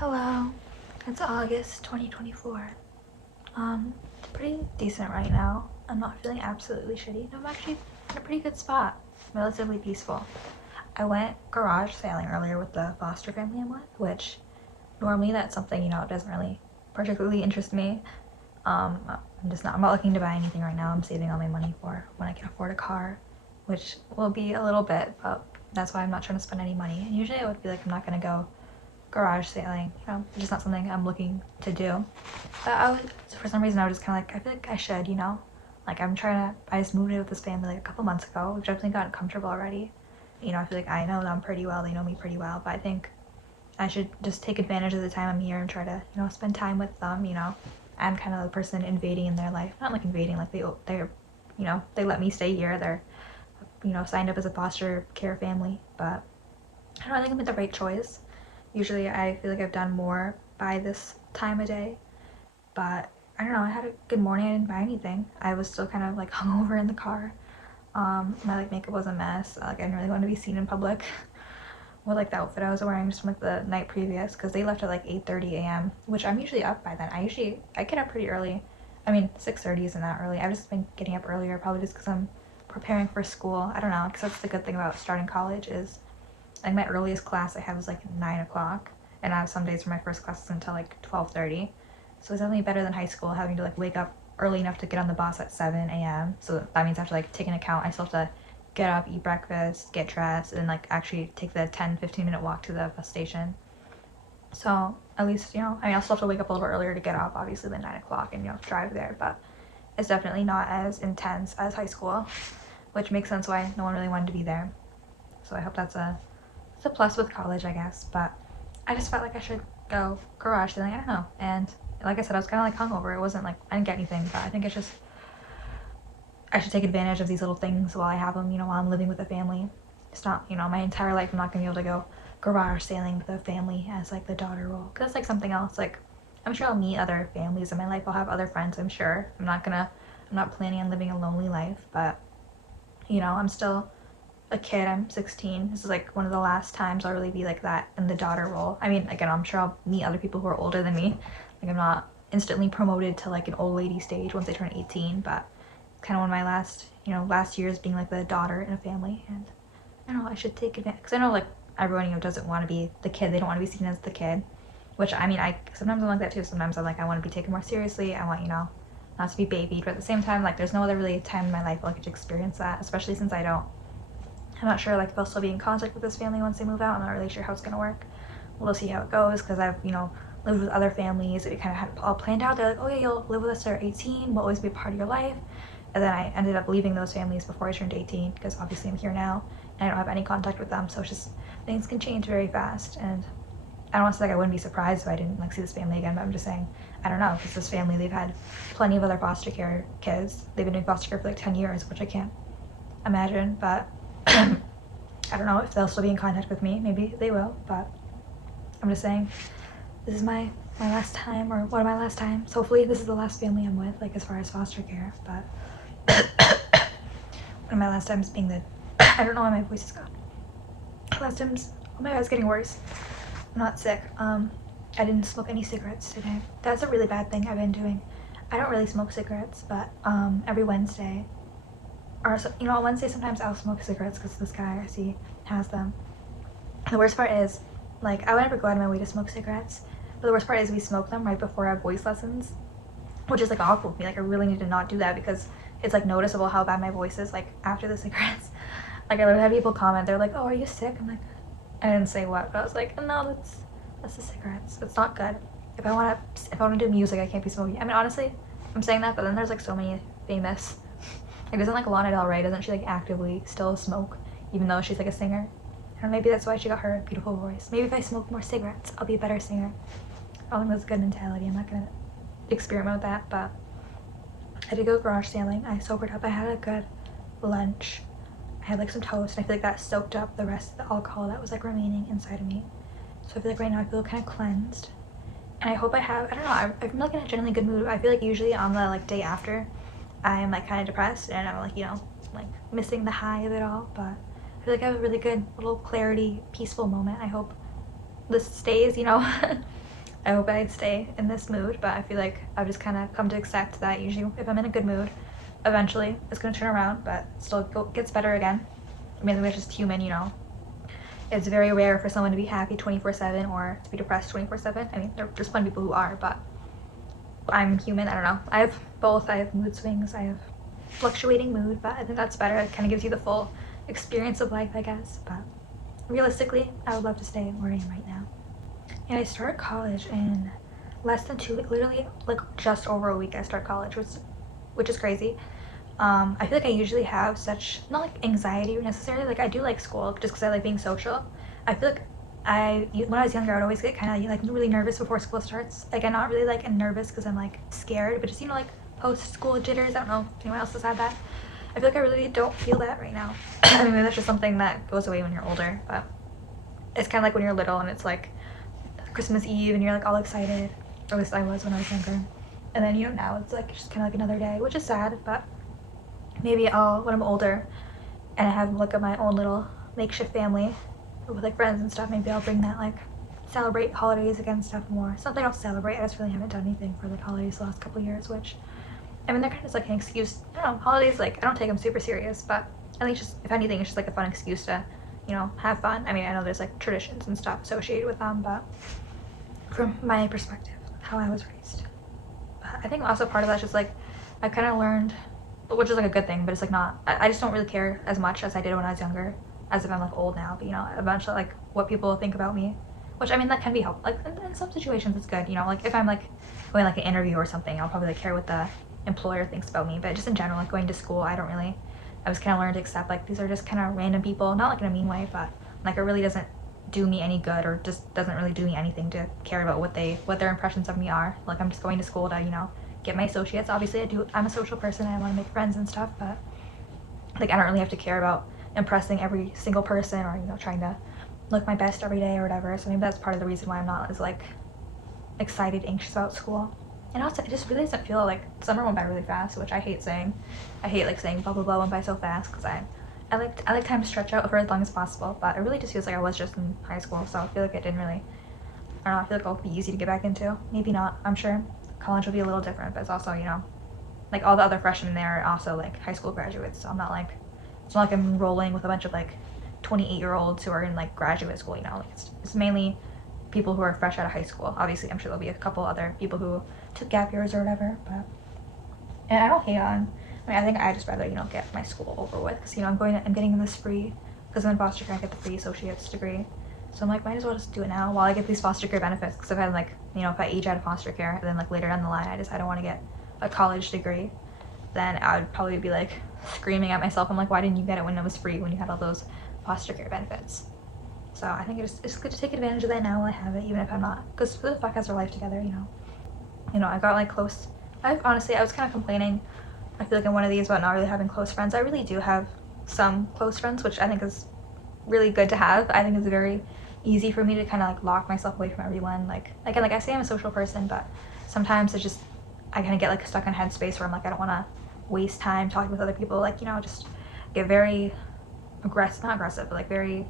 Hello, it's August 2024. It's pretty decent right now. I'm not feeling absolutely shitty. I'm actually in a pretty good spot. Relatively peaceful. I went garage sailing earlier with the foster family I'm with, which normally that's something, doesn't really particularly interest me. I'm not looking to buy anything right now. I'm saving all my money for when I can afford a car, which will be a little bit, but that's why I'm not trying to spend any money. And usually I would be like, I'm not gonna go garage sailing, it's just not something I'm looking to do. But for some reason, I was just kind of like, I feel like I should, Like, I just moved in with this family like a couple months ago. We've definitely gotten comfortable already. I feel like I know them pretty well, they know me pretty well, but I think I should just take advantage of the time I'm here and try to, spend time with them, I'm kind of the person invading in their life. Not like invading, like they let me stay here. They're, signed up as a foster care family, but I think I made the right choice. Usually I feel like I've done more by this time of day, but I don't know, I had a good morning. I didn't buy anything. I was still kind of like hungover in the car. My like makeup was a mess. Like I didn't really want to be seen in public with like the outfit I was wearing just from like the night previous, because they left at like 8:30 a.m., which I'm usually up by then. I get up pretty early. I mean, 6:30 isn't that early. I've just been getting up earlier, probably just because I'm preparing for school. I don't know, because that's the good thing about starting college is like my earliest class I had was like 9 o'clock, and I have some days where my first class is until like 12:30. So it's definitely better than high school, having to like wake up early enough to get on the bus at 7 a.m. So that means I have to like take into account I still have to get up, eat breakfast, get dressed, and like actually take the 10-15 minute walk to the bus station. So at least, I'll still have to wake up a little bit earlier to get up, obviously, than 9 o'clock and, drive there, but it's definitely not as intense as high school, which makes sense why no one really wanted to be there. So I hope it's a plus with college, I guess, but I just felt like I should go garage sailing. I don't know. And like I said, I was kind of like hungover. It wasn't like I didn't get anything, but I think it's just I should take advantage of these little things while I have them, while I'm living with a family. It's not, my entire life I'm not gonna be able to go garage sailing with a family as like the daughter role, because that's like something else. Like I'm sure I'll meet other families in my life. I'll have other friends, I'm sure. I'm not planning on living a lonely life, but I'm still a kid. I'm 16. This is like one of the last times I'll really be like that in the daughter role. I mean, again, I'm sure I'll meet other people who are older than me. Like I'm not instantly promoted to like an old lady stage once I turn 18, but it's kind of one of my last years being like the daughter in a family. And I don't know, I should take advantage, because I know like everyone doesn't want to be the kid. They don't want to be seen as the kid, which I mean, I sometimes I'm like that too. Sometimes I'm like, I want to be taken more seriously. I want, not to be babied, but at the same time, like there's no other really time in my life where I could experience that, especially since I'm not sure like if I'll still be in contact with this family once they move out. I'm not really sure how it's gonna work. We'll see how it goes, because I've lived with other families that we kind of had all planned out. They're like, oh yeah, you'll live with us till you're 18. We'll always be a part of your life. And then I ended up leaving those families before I turned 18, because obviously I'm here now and I don't have any contact with them. So it's just things can change very fast, and I don't want to say like I wouldn't be surprised if I didn't like see this family again, but I'm just saying I don't know, because this family, they've had plenty of other foster care kids. They've been doing foster care for like 10 years, which I can't imagine, but I don't know if they'll still be in contact with me. Maybe they will, but I'm just saying this is my last time, or one of my last times. Hopefully this is the last family I'm with, like as far as foster care, but one of my last times being the I don't know why my voice is gone. Last times, oh my god, it's getting worse. I'm not sick. I didn't smoke any cigarettes today. That's a really bad thing I've been doing. I don't really smoke cigarettes, but every Wednesday, or on Wednesday sometimes I'll smoke cigarettes because this guy I see has them. The worst part is, like, I would never go out of my way to smoke cigarettes, but the worst part is we smoke them right before I have voice lessons, which is like awful for me. Like I really need to not do that, because it's like noticeable how bad my voice is like after the cigarettes. Like I literally have people comment, they're like, oh, are you sick? I'm like, I didn't say what, but I was like, no, that's the cigarettes. It's not good. If I want to do music, I can't be smoking. I mean, honestly, I'm saying that, but then there's like so many famous, like doesn't like Lana Del Rey, doesn't she like actively still smoke even though she's like a singer? And maybe that's why she got her beautiful voice. Maybe if I smoke more cigarettes, I'll be a better singer. I don't think that's a good mentality. I'm not gonna experiment with that, but I did go garage sailing. I sobered up. I had a good lunch. I had like some toast, and I feel like that soaked up the rest of the alcohol that was like remaining inside of me. So I feel like right now I feel kind of cleansed, and I hope I don't know, I'm like in a generally good mood. I feel like usually on the like day after I'm like kind of depressed, and I'm like like missing the high of it all, but I feel like I have a really good little clarity, peaceful moment. I hope this stays, I hope I stay in this mood, but I feel like I've just kind of come to accept that usually if I'm in a good mood, eventually it's going to turn around, but still gets better again. I mean, we're just human, you know. It's very rare for someone to be happy 24/7 or to be depressed 24/7. I mean, there's plenty of people who are, but I'm human. I don't know. I have both. I have mood swings. I have fluctuating mood, but I think that's better. It kind of gives you the full experience of life, I guess. But realistically, I would love to stay where I am right now. And I start college in less than 2 weeks, literally like just over a week. I start college, which is crazy. I feel like I usually have such, not like anxiety necessarily, like I do like school just because I like being social. I feel like when I was younger, I would always get kind of like really nervous before school starts. Like I'm not really like nervous because I'm like scared, but just, you know, like post-school jitters. I don't know if anyone else has had that. I feel like I really don't feel that right now. I mean, maybe that's just something that goes away when you're older, but it's kind of like when you're little and it's like Christmas Eve and you're like all excited, or at least I was when I was younger. And then, you know, now it's like just kind of like another day, which is sad, but maybe when I'm older and I have like my own little makeshift family with like friends and stuff, maybe I'll bring that, like celebrate holidays again and stuff more. It's not that I don't celebrate, I just really haven't done anything for like holidays the last couple of years, which, I mean, they're kind of just like an excuse. I don't know, holidays, like I don't take them super serious, but I think just, if anything, it's just like a fun excuse to, you know, have fun. I mean, I know there's like traditions and stuff associated with them, but from my perspective, how I was raised. But I think also part of that's just like, I kind of learned, which is like a good thing, but it's like not, I just don't really care as much as I did when I was younger, as if I'm like old now, but you know, eventually like what people think about me, which I mean that can be helpful, like in some situations it's good, you know, like if I'm like going like an interview or something, I'll probably like care what the employer thinks about me, but just in general, like going to school, I was kind of learned to accept like these are just kind of random people, not like in a mean way, but like it really doesn't do me any good or just doesn't really do me anything to care about what their impressions of me are. Like I'm just going to school to, you know, get my associates. Obviously I'm a social person and I want to make friends and stuff, but like I don't really have to care about impressing every single person or, you know, trying to look my best every day or whatever. So maybe that's part of the reason why I'm not as like excited, anxious about school. And also it just really doesn't feel like summer went by really fast, which I hate saying. I hate like saying blah blah blah went by so fast because I like time to stretch out for as long as possible, but it really just feels like I was just in high school, so I feel like it didn't really, I don't know, I feel like it'll be easy to get back into. Maybe not, I'm sure. College will be a little different, but it's also, you know, like all the other freshmen there are also like high school graduates, so I'm not like, it's not like I'm enrolling with a bunch of like 28-year-olds who are in like graduate school, you know, like it's mainly people who are fresh out of high school. Obviously, I'm sure there'll be a couple other people who took gap years or whatever, but, and I don't hate on, I mean, I think I just rather, you know, get my school over with, because, you know, I'm getting this free, because I'm in foster care, I get the free associate's degree, so I'm like, might as well just do it now while I get these foster care benefits, because if I like, you know, if I age out of foster care, and then like later down the line, I decide I want to get a college degree, then I would probably be like screaming at myself, I'm like, why didn't you get it when it was free, when you had all those foster care benefits? So I think it's good to take advantage of that now while I have it, even if I'm not, because who the fuck has their life together, you know? You know, I got like close, I was kind of complaining, I feel like in one of these about not really having close friends. I really do have some close friends, which I think is really good to have. I think it's very easy for me to kind of like lock myself away from everyone. Like, again, like I say I'm a social person, but sometimes it's just, I kind of get like stuck in headspace where I'm like, I don't want to waste time talking with other people, like, you know, just get very not aggressive, but like very,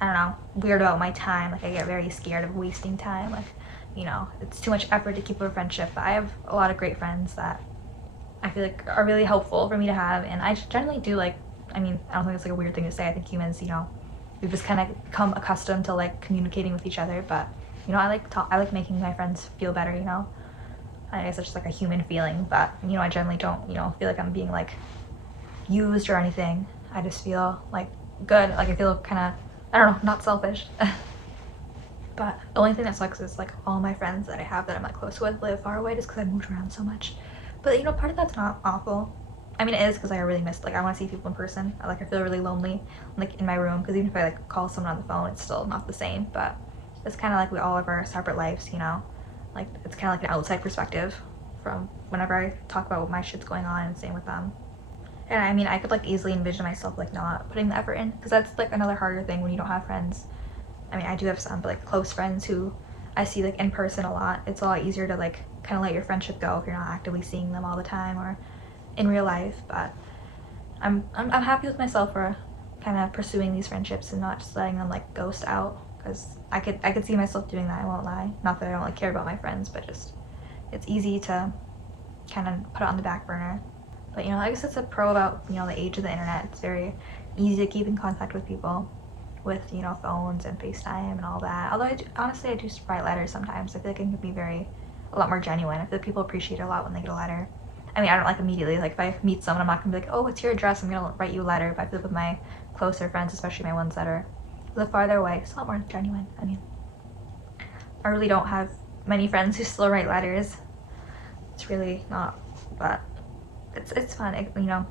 I don't know, weird about my time. Like I get very scared of wasting time. Like, you know, it's too much effort to keep a friendship. But I have a lot of great friends that I feel like are really helpful for me to have, and I generally do like, I mean, I don't think it's like a weird thing to say. I think humans, you know, we've just kind of become accustomed to like communicating with each other, but, you know, I like making my friends feel better, you know. I guess it's just like a human feeling, but, you know, I generally don't, you know, feel like I'm being like used or anything. I just feel like good, like I feel kind of, I don't know, not selfish. But the only thing that sucks is like all my friends that I have that I'm like close with live far away just because I moved around so much. But, you know, part of that's not awful. I mean, it is because I really miss, like, I want to see people in person. I feel really lonely, like, in my room, because even if I, like, call someone on the phone, it's still not the same, but it's kind of like we all have our separate lives, you know? Like, it's kind of like an outside perspective from whenever I talk about what my shit's going on, and same with them. And I mean, I could, like, easily envision myself, like, not putting the effort in, because that's, like, another harder thing when you don't have friends. I mean, I do have some, but, like, close friends who I see, like, in person a lot. It's a lot easier to, like, kind of let your friendship go if you're not actively seeing them all the time or in real life. But I'm happy with myself for kind of pursuing these friendships and not just letting them like ghost out, because I could see myself doing that, I won't lie. Not that I don't like care about my friends, but just it's easy to kind of put it on the back burner. But you know, I guess it's a pro about, you know, the age of the internet. It's very easy to keep in contact with people with, you know, phones and FaceTime and all that. Although honestly I do write letters sometimes. I feel like it can be a lot more genuine. I feel like people appreciate it a lot when they get a letter. I mean, I don't like immediately, like if I meet someone, I'm not gonna be like, oh, what's your address? I'm gonna write you a letter. But I feel like with my closer friends, especially my ones that are a little farther away, it's a lot more genuine. I mean, I really don't have many friends who still write letters. It's really not, but it's fun. It, you know,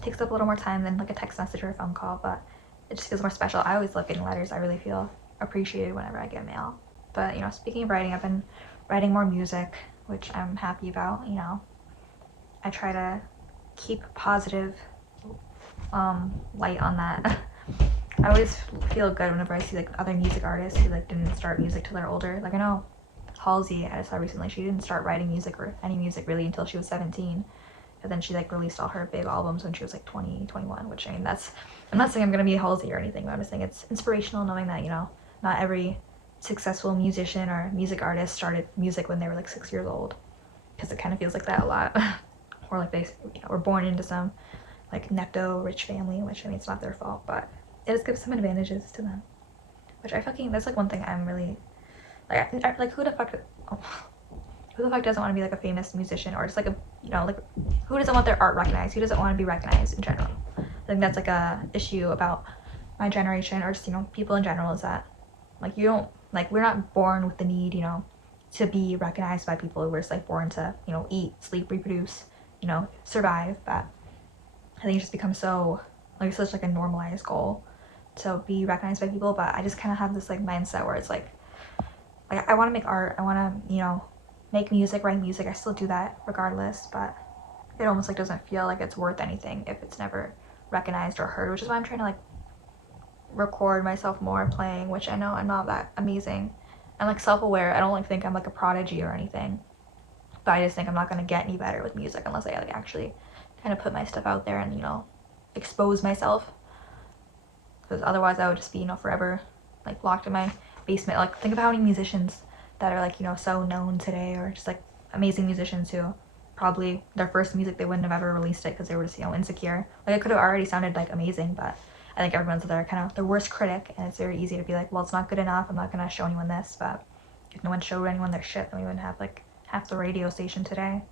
takes up a little more time than like a text message or a phone call, but it just feels more special. I always love getting letters. I really feel appreciated whenever I get mail. But you know, speaking of writing, I've been writing more music, which I'm happy about. You know, I try to keep positive light on that. I always feel good whenever I see like other music artists who like didn't start music till they're older. Like I know Halsey, I saw recently, she didn't start writing music or any music really until she was 17. And then she like released all her big albums when she was like 20, 21, which I mean, I'm not saying I'm gonna be Halsey or anything, but I'm just saying it's inspirational knowing that, you know, not every successful musician or music artist started music when they were like 6 years old, because it kind of feels like that a lot. Or like they, you know, were born into some like necto rich family, which I mean, it's not their fault, but it just gives some advantages to them, which that's like one thing I'm really like who the fuck doesn't want to be like a famous musician, or just like a, you know, like who doesn't want their art recognized? Who doesn't want to be recognized in general? I think that's like a issue about my generation, or just, you know, people in general, is that like you don't, like we're not born with the need, you know, to be recognized by people. We're just like born to, you know, eat, sleep, reproduce, you know, survive. But I think it just becomes so like such like a normalized goal to be recognized by people. But I just kind of have this like mindset where it's like I want to make art, I want to, you know, make music, write music. I still do that regardless, but it almost like doesn't feel like it's worth anything if it's never recognized or heard, which is why I'm trying to like record myself more playing, which I know I'm not that amazing. I'm like self-aware. I don't like think I'm like a prodigy or anything, but I just think I'm not gonna get any better with music unless I like actually kind of put my stuff out there and, you know, expose myself, because otherwise I would just be, you know, forever like locked in my basement. Like think of how many musicians that are like, you know, so known today, or just like amazing musicians who probably their first music they wouldn't have ever released it because they were just, you know, insecure. Like it could have already sounded like amazing, but I think everyone's their kind of their worst critic, and it's very easy to be like, well, it's not good enough, I'm not gonna show anyone this. But if no one showed anyone their shit, then we wouldn't have like half the radio station today.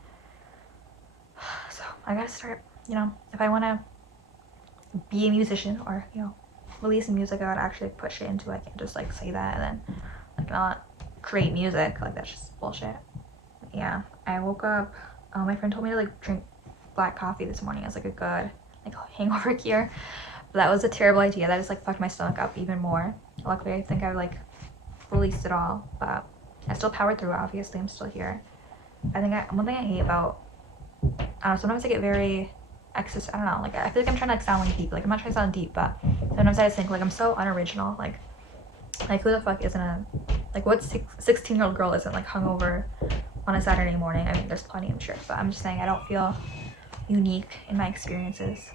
So I gotta start, you know, if I want to be a musician or, you know, release music, I would actually push it into it. I can't just like say that and then like not create music. Like that's just bullshit. Yeah, I woke up, my friend told me to like drink black coffee this morning as like a good like hangover cure, but that was a terrible idea. That just like fucked my stomach up even more. Luckily I think I like released it all, but I still powered through it. Obviously I'm still here. I think one thing I hate about, I don't know, sometimes I get very I don't know, like I feel like I'm trying to like sound like deep, like I'm not trying to sound deep, but sometimes I just think like I'm so unoriginal. Like who the fuck isn't like what 16-year-old girl isn't like hungover on a Saturday morning? I mean, there's plenty, I'm sure, but I'm just saying I don't feel unique in my experiences,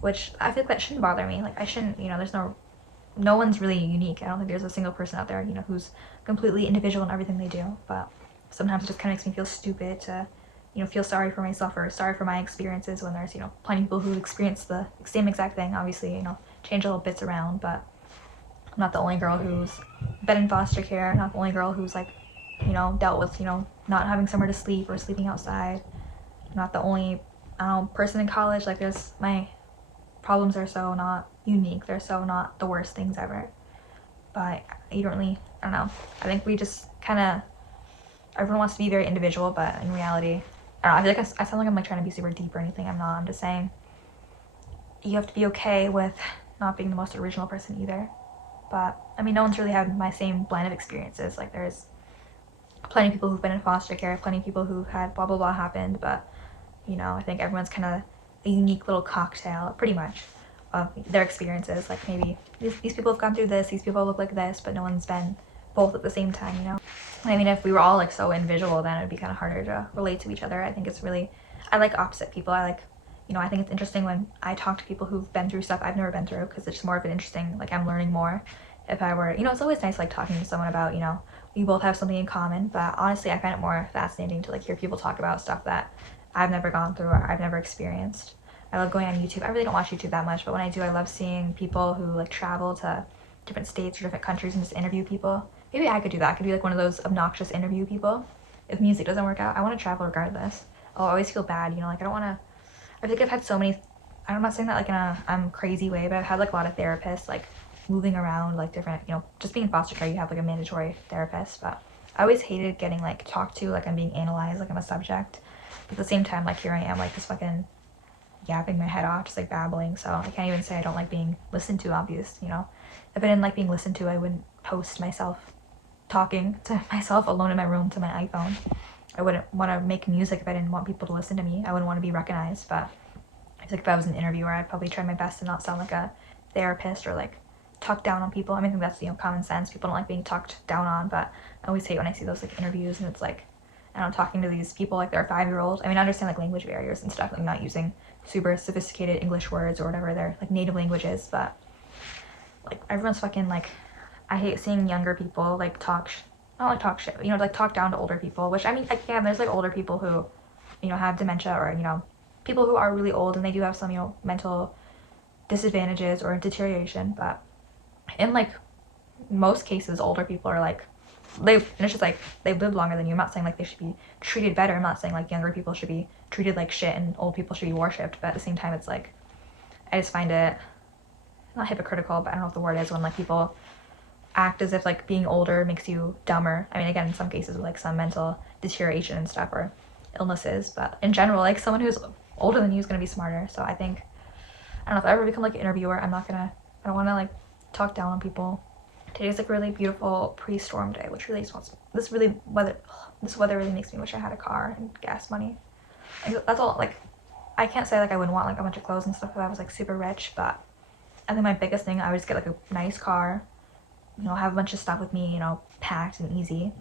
which I feel like that shouldn't bother me. Like I shouldn't, you know, there's no one's really unique. I don't think there's a single person out there, you know, who's completely individual in everything they do. But sometimes it just kind of makes me feel stupid to, you know, feel sorry for myself or sorry for my experiences when there's, you know, plenty of people who experience the same exact thing. Obviously, you know, change little bits around, but I'm not the only girl who's been in foster care, not the only girl who's like, you know, dealt with, you know, not having somewhere to sleep or sleeping outside. I'm not the only, I don't know, person in college. Like my problems are so not unique. They're so not the worst things ever. But you don't really, I don't know. I think we just kind of, everyone wants to be very individual, but in reality, I don't know, I feel like I sound like I'm like trying to be super deep or anything. I'm not. I'm just saying you have to be okay with not being the most original person either. But I mean, no one's really had my same blend of experiences. Like there's plenty of people who've been in foster care, plenty of people who had blah blah blah happened, but you know, I think everyone's kind of a unique little cocktail pretty much of their experiences. Like maybe these people have gone through this, these people look like this, but no one's been both at the same time, you know. I mean, if we were all like so individual, then it'd be kind of harder to relate to each other. I think it's really, I like opposite people. I like, you know, I think it's interesting when I talk to people who've been through stuff I've never been through, because it's just more of an interesting, like I'm learning more if I were, it's always nice like talking to someone about, we both have something in common, but honestly I find it more fascinating to like hear people talk about stuff that I've never gone through or I've never experienced. I love going on YouTube. I really don't watch YouTube that much, but when I do, I love seeing people who like travel to different states or different countries and just interview people. Maybe I could do that. I could be like one of those obnoxious interview people. If music doesn't work out, I want to travel regardless. I'll always feel bad, like I don't want to, I think I've had so many, I'm not saying that like in a I'm crazy way, but I've had like a lot of therapists like moving around like different, just being in foster care, you have like a mandatory therapist, but I always hated getting like talked to like I'm being analyzed, like I'm a subject. But at the same time, like here I am like just fucking yapping my head off, just like babbling, so I can't even say I don't like being listened to, obvious, If I didn't like being listened to, I wouldn't post myself talking to myself alone in my room to my iPhone. I wouldn't want to make music if I didn't want people to listen to me. I wouldn't want to be recognized, but I feel like if I was an interviewer, I'd probably try my best to not sound like a therapist or like talk down on people. I mean, I think that's, common sense. People don't like being talked down on, but I always hate when I see those like interviews and it's like, and I'm talking to these people like they're 5-year-olds. I mean, I understand like language barriers and stuff, like not using super sophisticated English words or whatever their like native languages, but like everyone's fucking like, I hate seeing younger people like not like talk shit, but, like talk down to older people, which I mean, again, there's like older people who, have dementia or, people who are really old and they do have some, mental disadvantages or deterioration, but in like most cases, older people are like, and it's just like they've lived longer than you. I'm not saying like they should be treated better. I'm not saying like younger people should be treated like shit and old people should be worshipped, but at the same time, it's like, I just find it not hypocritical, but I don't know what the word is when like people act as if like being older makes you dumber. I mean, again, in some cases with like some mental deterioration and stuff or illnesses, but in general, like someone who's older than you is going to be smarter. So I think, I don't know, if I ever become like an interviewer, I don't want to like talk down on people. Today's like a really beautiful pre-storm day, which really this weather really makes me wish I had a car and gas money. Like, that's all. Like, I can't say like I wouldn't want like a bunch of clothes and stuff if I was like super rich, but I think my biggest thing, I would just get like a nice car, have a bunch of stuff with me, packed and easy,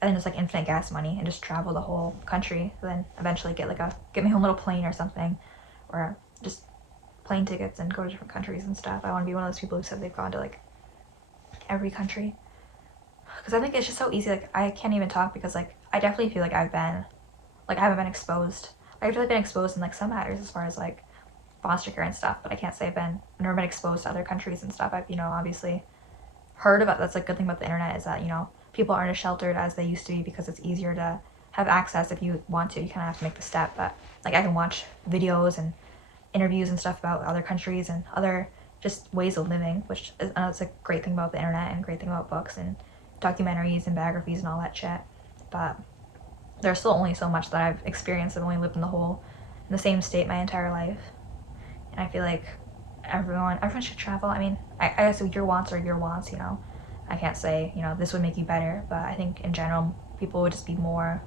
and then just like infinite gas money and just travel the whole country. And then eventually get my own little plane or something, or just plane tickets and go to different countries and stuff. I want to be one of those people who said they've gone to like every country, because I think it's just so easy. Like I can't even talk because like I definitely feel like I haven't been exposed. I've really been exposed in like some matters as far as like foster care and stuff, but I can't say I've never been exposed to other countries and stuff. I've obviously heard about. That's like good thing about the internet is that people aren't as sheltered as they used to be because it's easier to have access if you want to. You kind of have to make the step, but like I can watch videos and interviews and stuff about other countries and other just ways of living, which is it's a great thing about the internet and great thing about books and documentaries and biographies and all that shit. But there's still only so much that I've experienced. I've only lived in the same state my entire life, and I feel like everyone should travel. I mean, I guess your wants are your wants, I can't say this would make you better, but I think in general people would just be more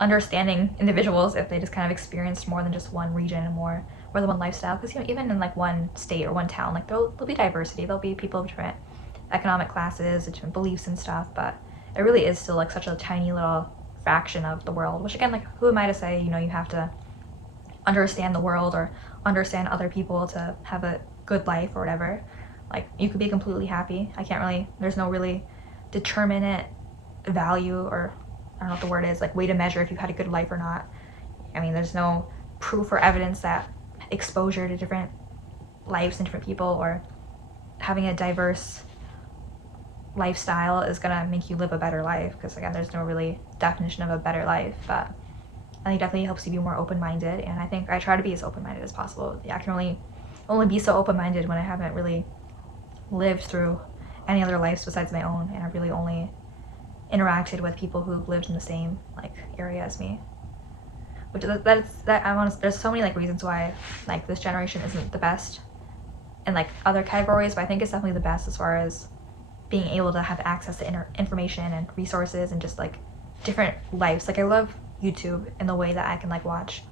understanding individuals if they just kind of experienced more than just one region and more than one lifestyle. Because even in like one state or one town, like there'll be diversity. There'll be people of different economic classes, different beliefs and stuff, but it really is still like such a tiny little fraction of the world, which again, like who am I to say you have to understand the world or understand other people to have a good life or whatever. Like you could be completely happy. There's no really determinate value, or I don't know what the word is, like way to measure if you've had a good life or not. I mean, there's no proof or evidence that exposure to different lives and different people or having a diverse lifestyle is gonna make you live a better life, because again, there's no really definition of a better life. But I think it definitely helps you be more open-minded, and I think I try to be as open-minded as possible. Yeah, I can only be so open-minded when I haven't really lived through any other lives besides my own, and I've really only interacted with people who've lived in the same like area as me. Which there's so many like reasons why like this generation isn't the best in like other categories, but I think it's definitely the best as far as being able to have access to information and resources and just like different lives. Like I love YouTube in the way that I can like watch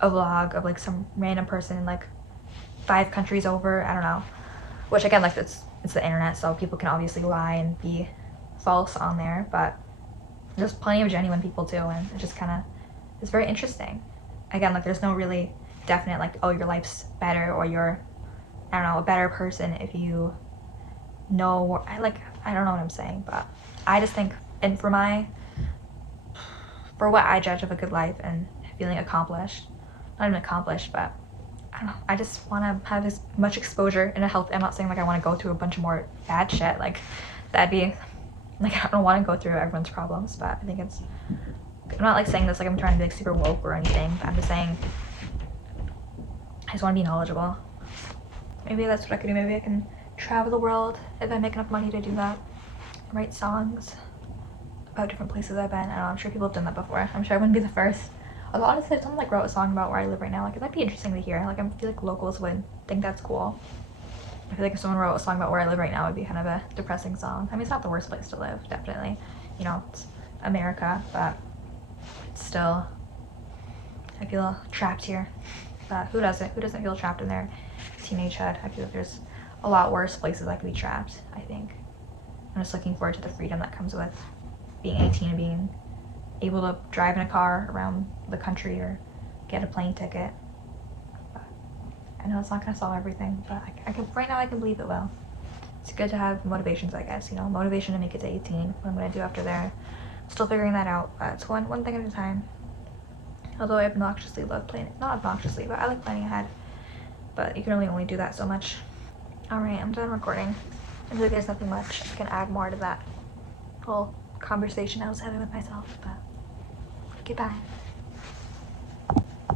a vlog of like some random person in like 5 countries over, I don't know, which again, like it's the internet, so people can obviously lie and be false on there, but there's plenty of genuine people too, and it just kind of is very interesting. Again, like there's no really definite like, oh, your life's better or you're, I don't know, a better person if you know, I don't know what I'm saying, but I just think, and for what I judge of a good life and feeling accomplished, not even accomplished, but I don't know, I just want to have as much exposure in a health. I'm not saying like I want to go through a bunch of more bad shit, like that'd be like, I don't want to go through everyone's problems, but I think it's, I'm not like saying this like I'm trying to be like super woke or anything, but I'm just saying I just want to be knowledgeable. Maybe that's what I could do. Maybe I can travel the world if I make enough money to do that. Write songs about different places I've been. I don't know, I'm sure people have done that before. I'm sure I wouldn't be the first. Although honestly, if someone like wrote a song about where I live right now, like that'd be interesting to hear. Like I feel like locals would think that's cool. I feel like if someone wrote a song about where I live right now, it would be kind of a depressing song. I mean, it's not the worst place to live, definitely. You know, it's America, but still, I feel trapped here. But who doesn't? Who doesn't feel trapped in their teenagehood? I feel like there's a lot worse places I could be trapped, I think. I'm just looking forward to the freedom that comes with being 18 and being able to drive in a car around the country or get a plane ticket. But I know it's not going to solve everything, but right now I can believe it will. It's good to have motivations, I guess. You know, motivation to make it to 18. What I'm going to do after there. Still figuring that out, but it's one thing at a time. Although I obnoxiously love planning. Not obnoxiously, but I like planning ahead. But you can only do that so much. Alright, I'm done recording. I feel like there's nothing much I can add more to that whole conversation I was having with myself, but goodbye.